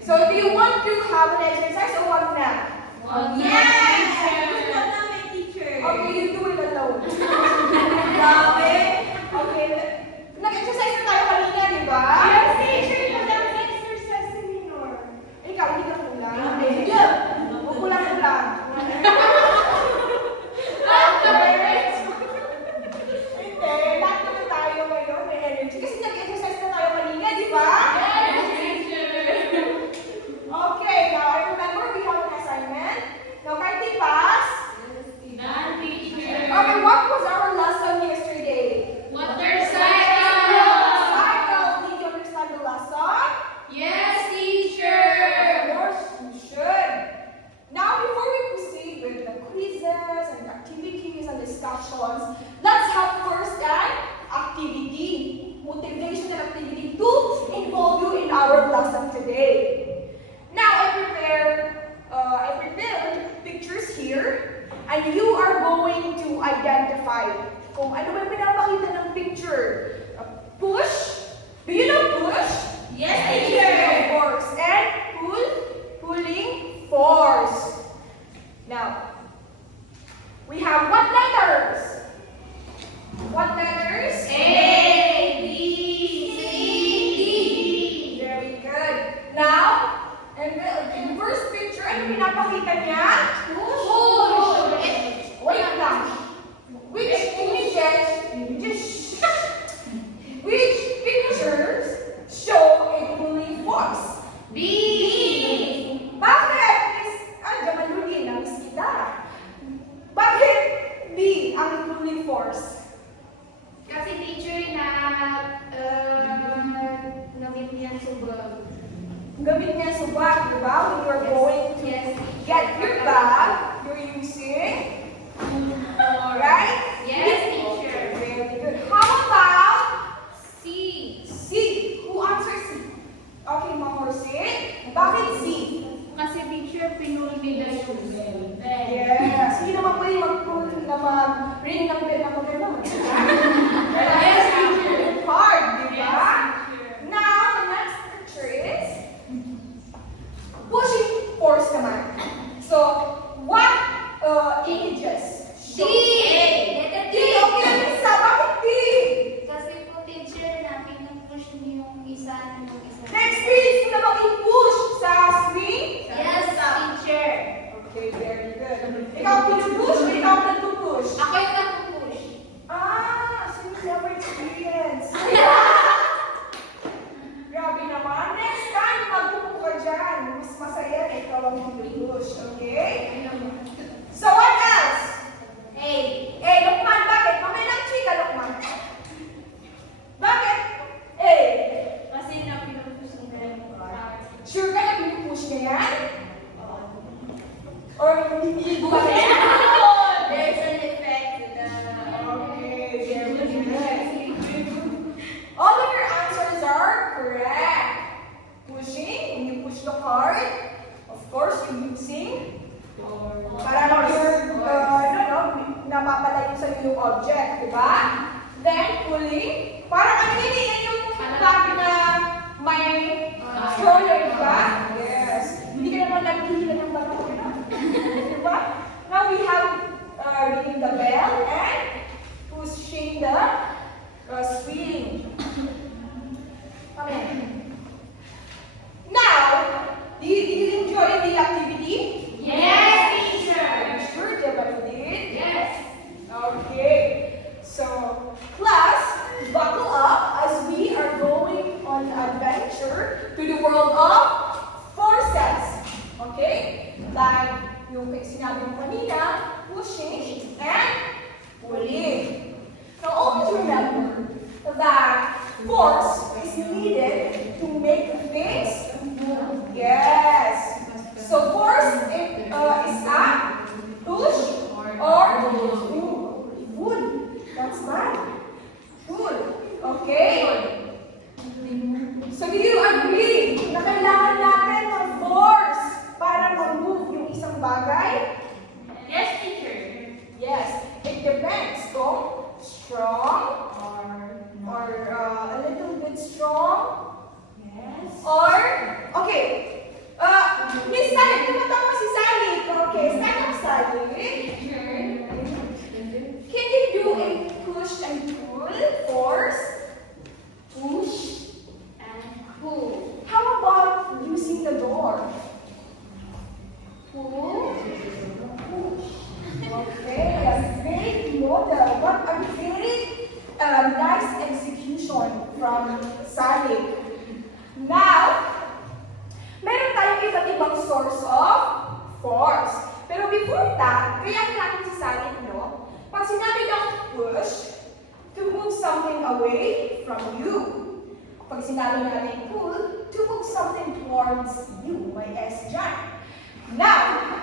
So do you want to have an exercise or wag na? Yes! Okay, you do it alone. Grabe. Okay. Nag-exercise na tayo kanina, di ba? Yes, teacher! Madami exercise seminar. Ikaw, hindi ka kulang. Yeah. Kulang-kulang. Hindi, lahat naman tayo ngayon may energy. Kasi nag-exercise na tayo kanina, di ba? Yes, teacher! Okay, now I remember we have an assignment. Now, Carti, pass. Done, teacher! Okay, what was our lesson yesterday? Water cycle! Cycle. Did you understand the lesson? Yes, teacher! Of course, you should. Now, before we proceed with the quizzes and the activities and discussions, let's have first an activity, motivational activity to involve you in our lesson today. Now, I prepared pictures here, and you are going to identify kung ano ba yung pinapakita ng picture. Push. Do you know push? Yes, Okay, of course. And pull, pulling force. Now, we have what letters? What letters? A, B, C, D. Very good. Now, in the first picture, ano pinapakita niya? Push. Wait lang. Which pictures show a pulling force? B. Bakit? Jamaludin, namiss kita. Bakit B ang pulling force? Kasi teacher na gamit niya subag. Gamit niya subak, di ba? When you are going to get your bag, you're using, right? Yes, teacher. Very good. How about C. C? Who answers C? Okay, Mahorsi. Bakit C? Kasi teacher, pinul nila yung bell. Yes. Hindi naman pwede mag-pull na mag-ring ng bell na magandang. Yes, teacher. Hard, di ba? Yes, teacher. Now, the next picture is pushing force naman. So, what images? D. Letter D. Okay, Lisa, bakit D? Kasi po teacher na pinupush niyo yung isa na yung isa. Next page, mo na mag-push sa screen? Yes, teacher. Okay, very good. Ikaw pinupush o ikaw nagpupush? Ako yung nagpupush. Ah, so you never experience. Grabe naman. Next time, magpupo ka dyan. Mas masaya na ikaw ang mag-push, okay? So what else? A. Lukman, bakit? Mamaya lang chika, Lukman. Bakit? Kasi na pinupush nila yung car. Sure ka na pinupush niya yan? Or hindi ba yan? There's an effect to the... Okay, very good. All of your answers are correct. Pushing, when you push the card, of course, you're using para napapalayo sa iyo yung object, di ba? Then, pulling, parang ano yan yung bagay na may stroller, di ba? Yes. Hindi ka naman nagkikita ng bato, di ba? Now, we have ringing the bell and pushing the spring. Okay. Now, did you enjoy the activity? Yes, teacher. Sure, Jabal did. Yes. Okay. So, class, buckle up as we are going on an adventure to the world of forces. Okay? Like yung sinabi mo kanina, pushing and pulling. Now, always remember that force is needed to make things move. Yes. So, force is a push or pull. Pull. That's bad. Pull. Okay? So, do you agree na kailangan natin ng force para mag-move yung isang bagay? Yes, teacher. Yes. It depends kung strong or a little bit strong Yes. or, okay, from you. Pag sinabi natin pull, to move something towards you. May S dyan. Now,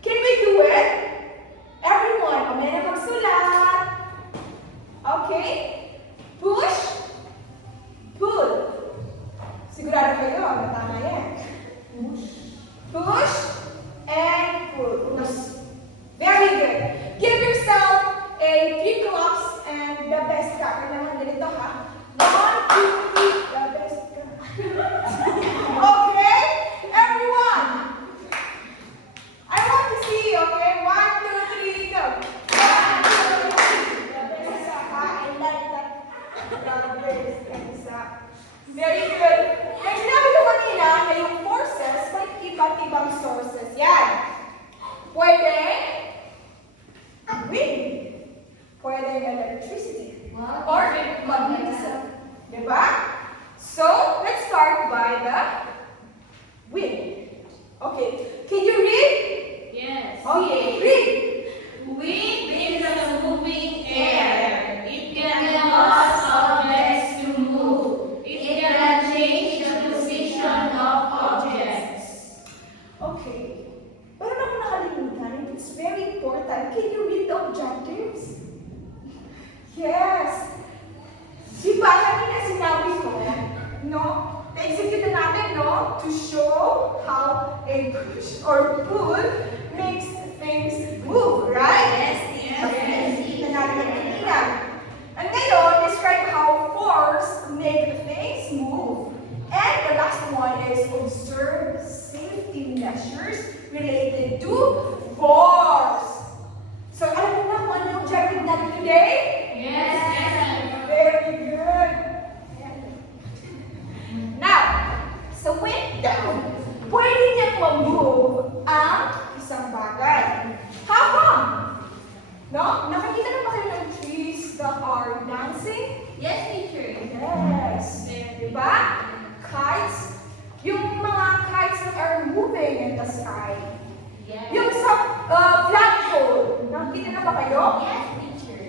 can we do it? Everyone, kamay na magsulat. Okay? Push, pull. Sigurado kayo, tama yan. Push and pull. Push. Very good. Give yourself a 3 claps and the best ka. Kailangan ganito ha. 1, 2, 3, the best ka. Okay? Everyone. I want to see, okay? 1, 2, 3, go. 1, 2, 3. The best ka ha. I like that. The best ka. Very good. May sinabi ko kanina na yung forces may iba't ibang sources. Yan. Pwede wind. Pwede electricity. Or magnetism. Diba? So, let's start by the wind. Okay. Can you read? Yes. Okay. Read. Wind is a moving air. It can cause objects to move. It can change the position of objects. Okay. Meron ako nakalimutan. It's very important. Can you read the objectives? Yes. Di ba kanina sinabi ko, no? Na-execute na natin, no? To show how a push or pull makes things move, right? Yes. Okay. Na natin kanina. And ngayon, describe how force make things move. And the last one is observe safety measures related to force. So, alam mo na kung ano yung objective natin today? Yes. Very good. Now, sa wind down, pwede niyang ma-move ang isang bagay. How come? No? Nakikita na ba kayo ng trees that are dancing? Yes, teacher. Yes. Diba? Kites. Yung mga kites that are moving in the sky. Yes. Yung sa flagpole, nakikita na ba kayo? Yes, teacher.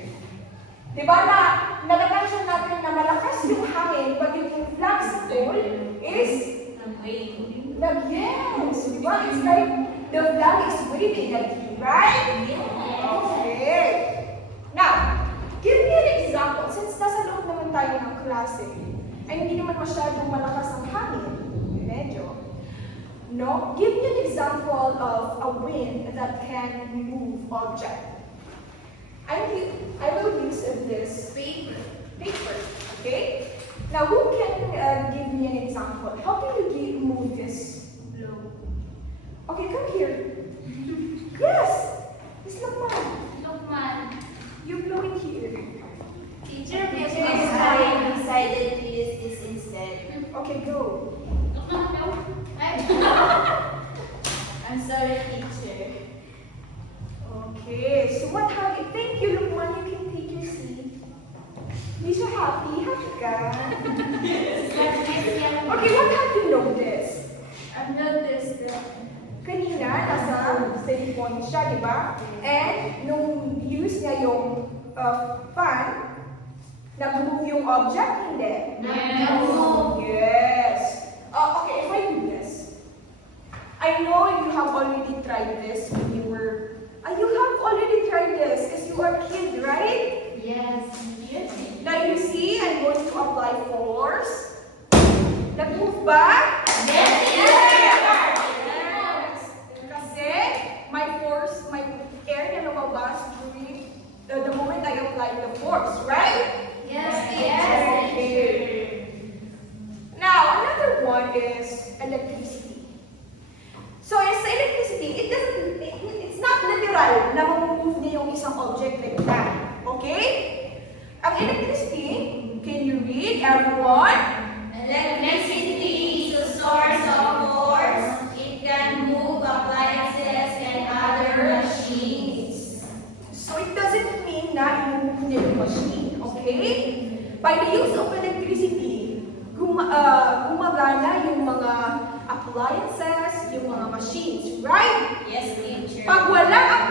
Diba na nagatansyon natin na malakas yung hangin pag yung flag sa pole is Wait. nag-yes. Diba? It's like the flag is waving at you, right? Yes. Okay. Now, give me an example. Since nasa loob naman tayo ng klase, ay hindi naman masyadong malakas ang hangin, medyo. No? Give me an example of a wind that can move object. I will use this Paper. paper, okay? Now, who can give me an example? How can you move this? Blow. Okay, come here. Yes! Miss Lakman, Lukman. you're blowing here. Teacher, Because please. I decided to use this instead. Okay, go. Lukman, no. I'm sorry, teacher. Okay, so what have you? Thank you, Lukman. You can take your seat. Be so happy. Happy ka? Okay, what have you noticed? I've noticed that Kanina, nasa steady point siya, di ba? And nung use niya yung fan, nag-move yung object, hindi? No. Yes. Okay, if I do this, I know you have already tried this when you were. You have already tried this because you were a kid, right? Yes. Yes. Now you see, I'm going to apply force. Nag-move ba? Yes. Yes. Kasi my force, my air na lumabas during the moment I applied the force, right? Yes. Okay. Now, another one is electricity. So, sa electricity, it's not literal na mamumove niya yung isang object like that. Okay? Ang electricity, can you read, everyone? Electricity is a source of force. It can move appliances and other machines. So, it doesn't mean na imumove niya yung machine. Okay? By the use of electricity, gumagana yung mga appliances, yung mga machines, right? Yes, teacher. Pag walang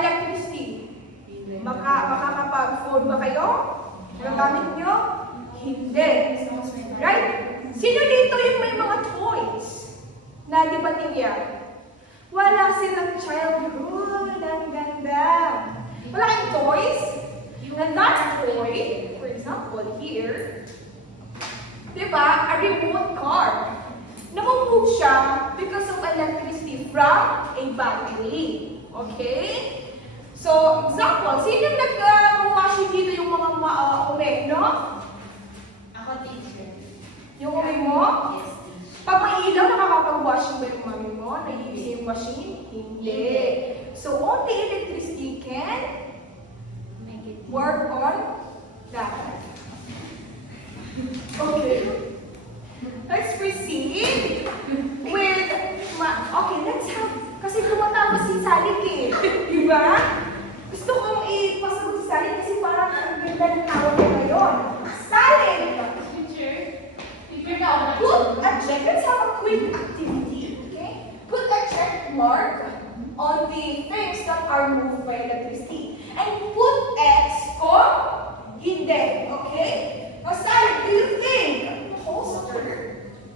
electricity, makakapag-phone ba kayo? Gagamit nyo? Hindi. Right? Sino dito yung may mga toys? Na di ba niya? Wala silang childhood. Ang ganda. Wala kayong toys? And that toy, for example, here, di ba, a remote car. Namumove siya because of electricity from a battery. Okay? So, example, sino nag-washing dito yung mga ume, no? Ako, teacher. Yung ume mo? Yes, teacher. Pag may ilaw, nakakapag-washing ba yung mami mo? Naiibig yung machine? Hindi. So, only electricity can work on that. Okay. Let's proceed with, okay, let's have, kasi tumatawa si Salik eh. Diba? Gusto kong ipasagot si Salik kasi parang ang ganda ng tawag niya ngayon. Salik! Teacher daw. Put a check. Let's have a quick activity. Okay? Put a check mark on the things that are moved by electricity. And put X or hindi. Okay? Now, Sally, do you think the holster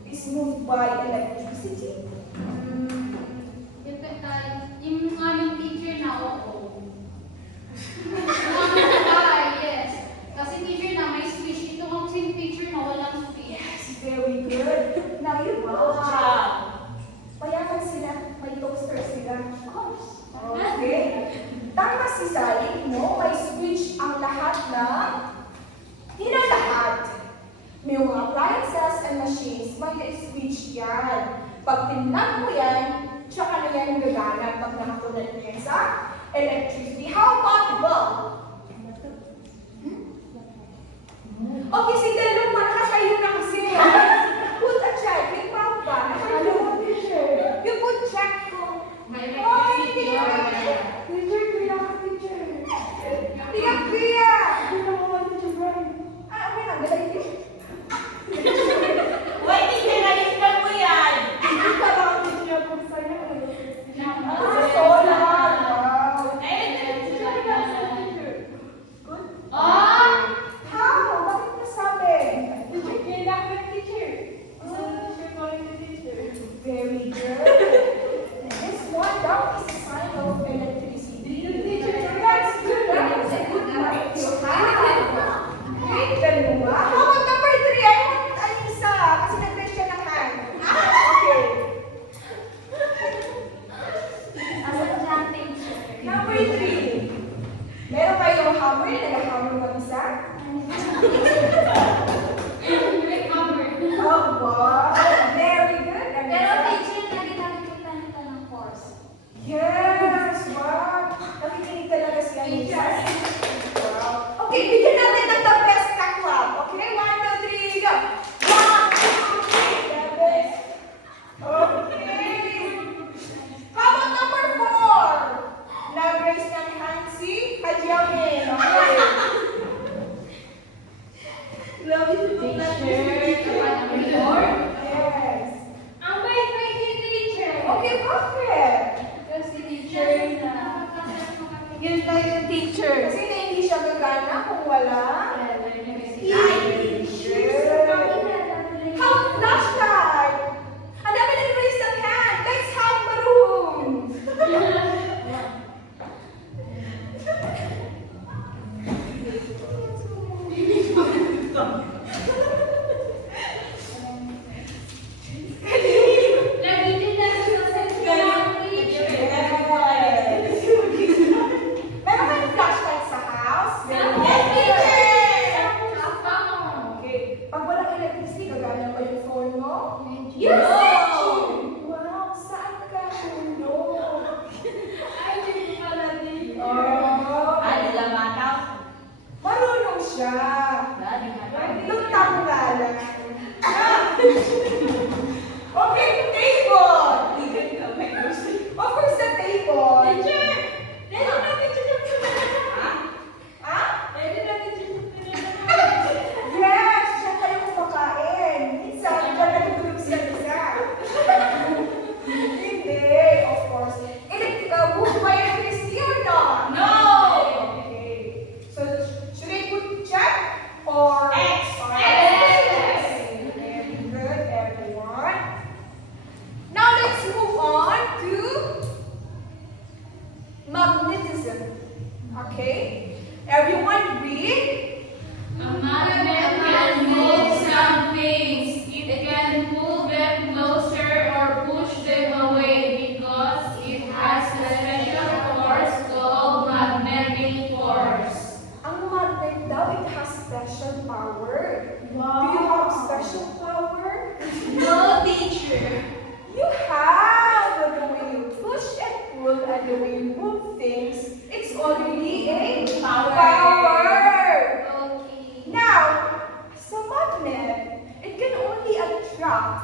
is moved by electricity? Yung aming teacher na oo. Yung aming bahay, yes. Kasi teacher na may switch. Ito ang same teacher na walang switch. Yes, very good. Now, you Wow. Payaman sila. May toaster sila. Of course. Okay. Tama si Sally, no? May switch ang lahat ng hindi na lahat. May mga appliances and machines, may switch yan. Pag tinag mo yan, tsaka na yan gagana pag nakakunan mo yan sa electricity. How about the bulb? Okay, si Delong, nakakayo na kasi. Put a check. May proud ba? Nakakayo mo, teacher. You put check ko. May Oy, electricity. teacher! Teacher, kuya ka, teacher. Tiyak, kuya! Dito mo, teacher Brian. Okay na, dalay niyo. Why, teacher, nalimutan mo yan? Hindi ka lang, teacher, kung sa'yo. Ah, Solar. Wow. Ay, Teacher, good. Oh! How? Bakit nasabi?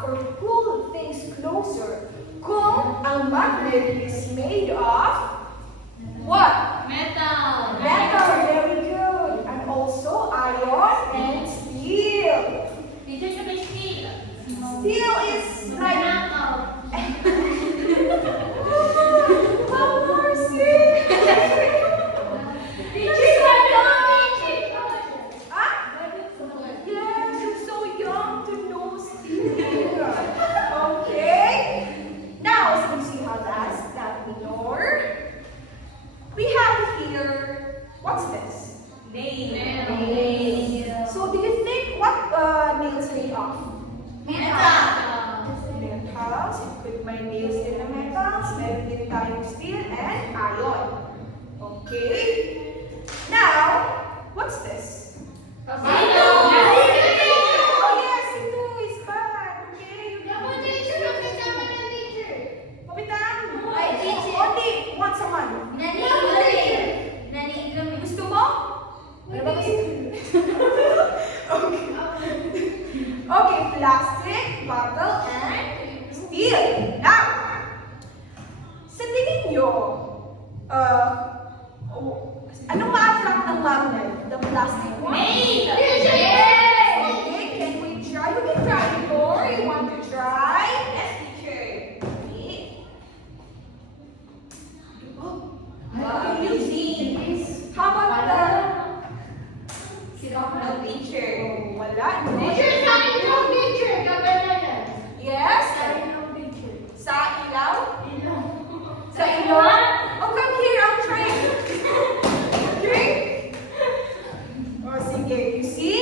or pull things closer. Kung ang magnet is made of what? Metal. Metal, very good. And also iron and steel. Teacher, sabi steel. Steel is like Metal. Ma'am Marcy. Ah? Yes, you're so young to know steel. Okay. Now, since you have asked that minor, we have here, what's this? Nail. So, do you think what nails made of? Metals. It could my nails in the metals. Meron din tayong steel and iron. Okay. Now, what's this? Oh, yes, ito is bad. Okay. Kapitan. Ay, teacher. Only want someone. Gusto mo? Ano ba gusto? Okay. Okay, plastic, bottle, and steel. Now, sa tingin nyo, anong ma-attract ng magnet? The plastic one? Nail. Okay, can we try? You can try it more. You want to try? Yes, teacher. Okay. Oh, Wow, easy. how about the... No, teacher. Oh, wala. No. Yes? Sa ilaw? Sa ilaw? Oh, come here. I'll try it. Okay? Oh, sige. You see?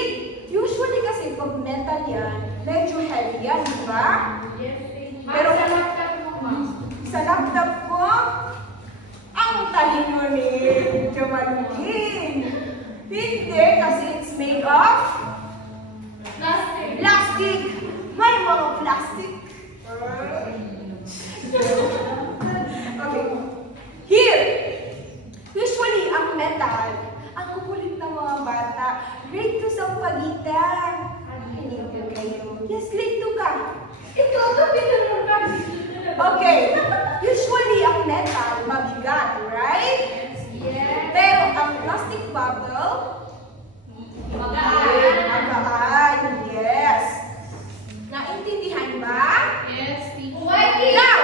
Usually kasi pag metal yan, medyo heavy yan, di ba? Pero sa laptop ko, ang talino ni Jamalugin. Hindi, kasi it's made of plastic. May mga plastic. Okay. Here. Usually, ang metal, ang kukulit ng mga bata, grade 2 sa pagitan. Hindi ko kayo. Yes, grade 2 ka. Ikaw ka, okay. Usually, ang metal, mabigat, right? Pero ang plastic bottle, magaan. Yes. Naintindihan ba? Yes, teacher. Now,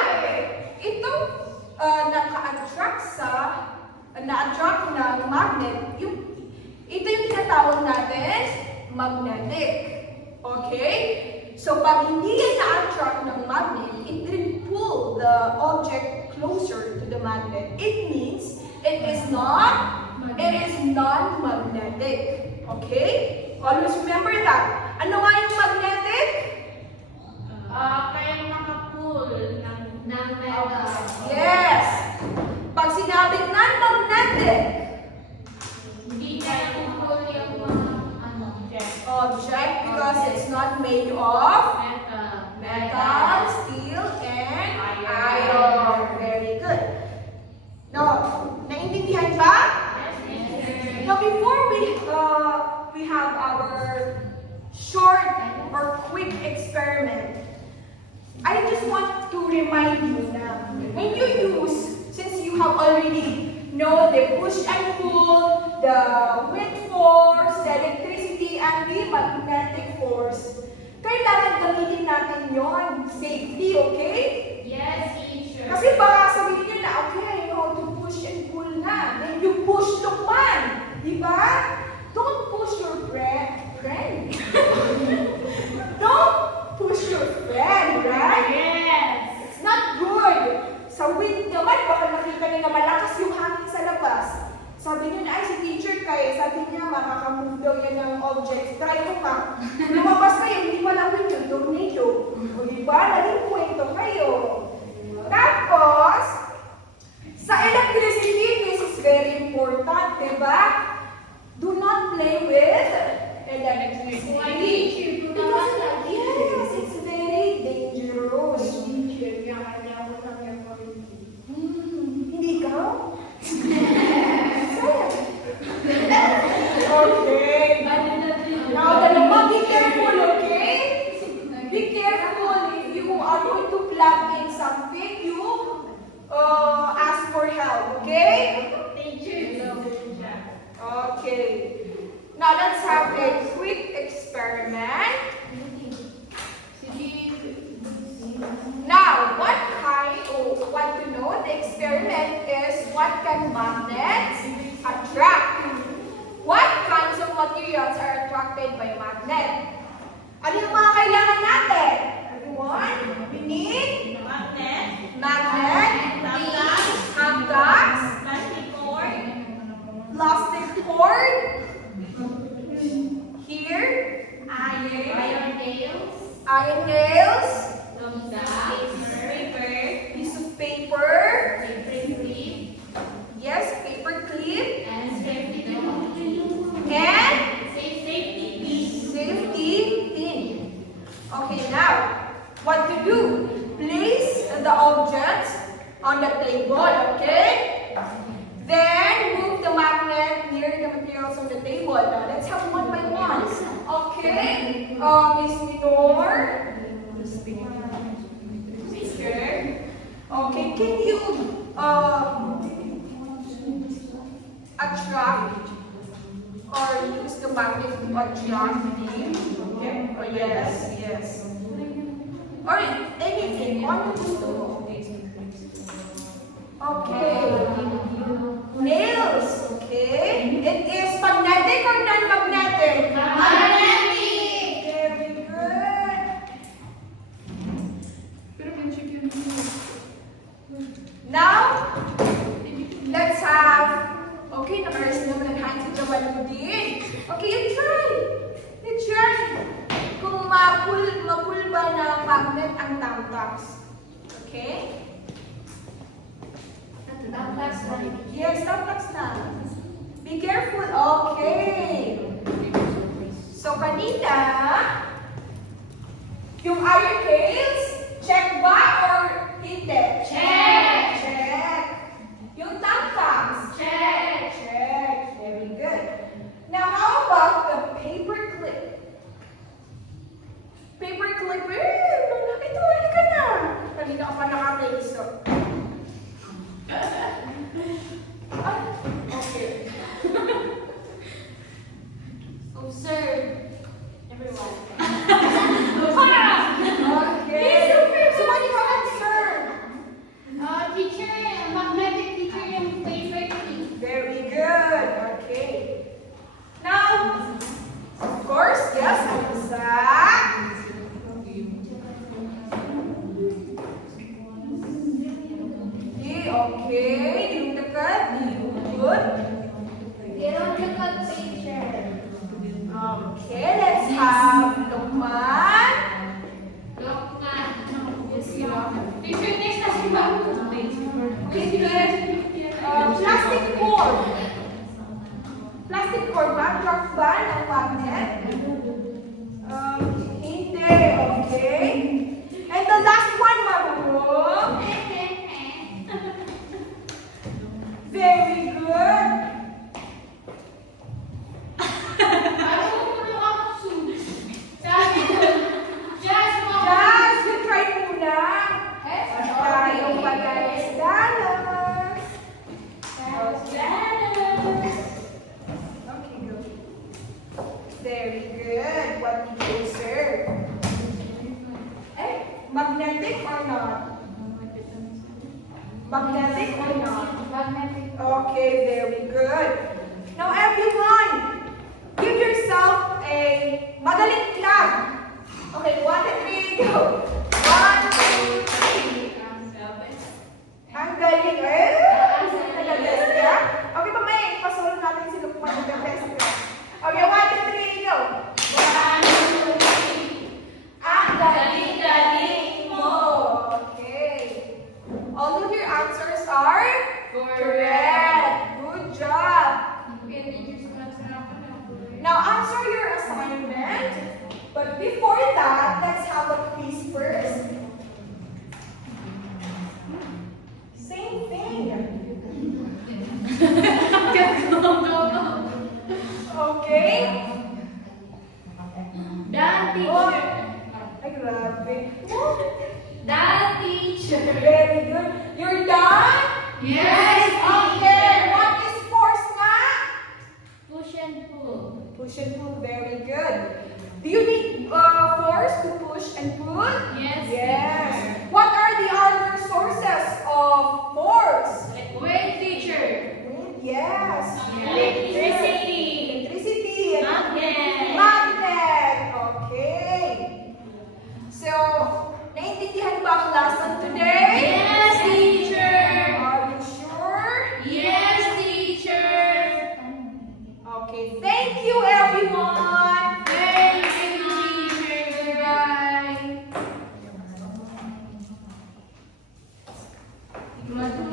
ito na-attract ng magnet, ito yung tinatawag natin magnetic. Okay? So, pag hindi yan na-attract ng magnet, it didn't pull the object closer to the magnet. It means it is non-magnetic. Okay? Always remember that. Ano nga yung magnetic? Kaya makapull ng metal. Yes! Pag sinabing non-magnetic Hindi kaya pull yung mga object because it's not made of metal. metal, steel, and iron. Very good. Now, naintindihan ba? Now, before we have our short or quick experiment, I just want to remind you na when you use, since you have already know the push and pull, the wind force, the electricity, and the magnetic force, kailangan gamitin natin yon safety, okay? Yes, teacher. Kasi baka sabihin nyo na, okay, I know how to push and pull na. Then you push the man. Di ba? Don't push your friend. Don't push your friend, right? Yes. It's not good. Sa wind naman, baka nakita nyo na malakas yung hangin sa labas. Sabi nyo na, ay si teacher kaya, sabi niya, makakamove daw yan ng objects. Try mo pa. Lumabas kayo, hindi pala wind yung tornado. O diba, naging kwento kayo. Tapos, sa electricity, this is very important, diba? Do not play with electricity. Because, yes, it's very dangerous. Hindi ka? Sayang. Okay. Now, be careful, okay? Be careful need magnet, magnet, tamtas, tamtas, plastic cord, plastic cord, here, Iron nails. iron nails, paper, piece of paper, Clip. yes, paper clip, And safety pin. and safety pin, safety pin. Okay, now, what to do? Place the objects on the table, okay? Then, move the magnet near the materials on the table. Now, let's have one by one. Okay? Miss Minor. Mister. Okay, can you attract or use the magnet to attract him? Okay. Oh, yes, yes. Or anything. Ano gusto mo? Okay. Nails. Okay. It is magnetic or non-magnetic? Magnetic. Very good. Now, let's have, okay, nakaresin naman ang hand si Jabaludin. Okay, you try. You try. Kung mapul ba ng magnet ang tamtax. Okay? Yes, tamtax na. Be careful. Okay. So, kanina, yung iron nails, check ba or hindi? Check. Check. Yung tamtax? Check. Check. Very good. Now, how about the paper clip? Paper clip. Ito, halika na. Kanina ka pa nakateso. Okay. Observe. Everyone. Okay. So, what do you observe? Teacher, magnetic teacher yung favorite thing. Very good. Okay. Now, of course, yes, Isaac. Okay, yung dekat, good. They don't look at picture. Okay, let's have Lukman. Lokman. Teacher, next na si Bago. Plastic cord. Plastic cord ba? Truck ba ng magnet? Hindi. Okay. And the last one, Marunong. Very good. Jazz, you try muna. Tayong pagkalis-dalas. Okay, go. Very good. What did you observe? Magnetic or not? Magnetic or not? Magnetic. Okay, very good. Now everyone, give yourself a madaling clap. Okay, 1, 2, 3, go. 1, 2, 3. Ang galing eh. Nag-best ka? Okay, mamaya ipasulong natin si Lukman. Nag-best ka. Okay, 1, 2, 3, go. 1, 2, 3. Ang galing-galing mo. Okay. All of your answers are correct. Good job. Now answer your assignment. But before that, let's have a quiz first. Same thing. Okay? Done, Oh, teacher. ay, grabe. Done, teacher. Very good. You're done? Yes, Okay. What is force nga? Push and pull. Push and pull. Very good. Do you need force to push and pull? Yes. Yes. What are the other sources of force? Wait, teacher. Wind, yes. electricity, Electricity. magnet, Magnet. Okay. So, naiintindihan ba ako Madu.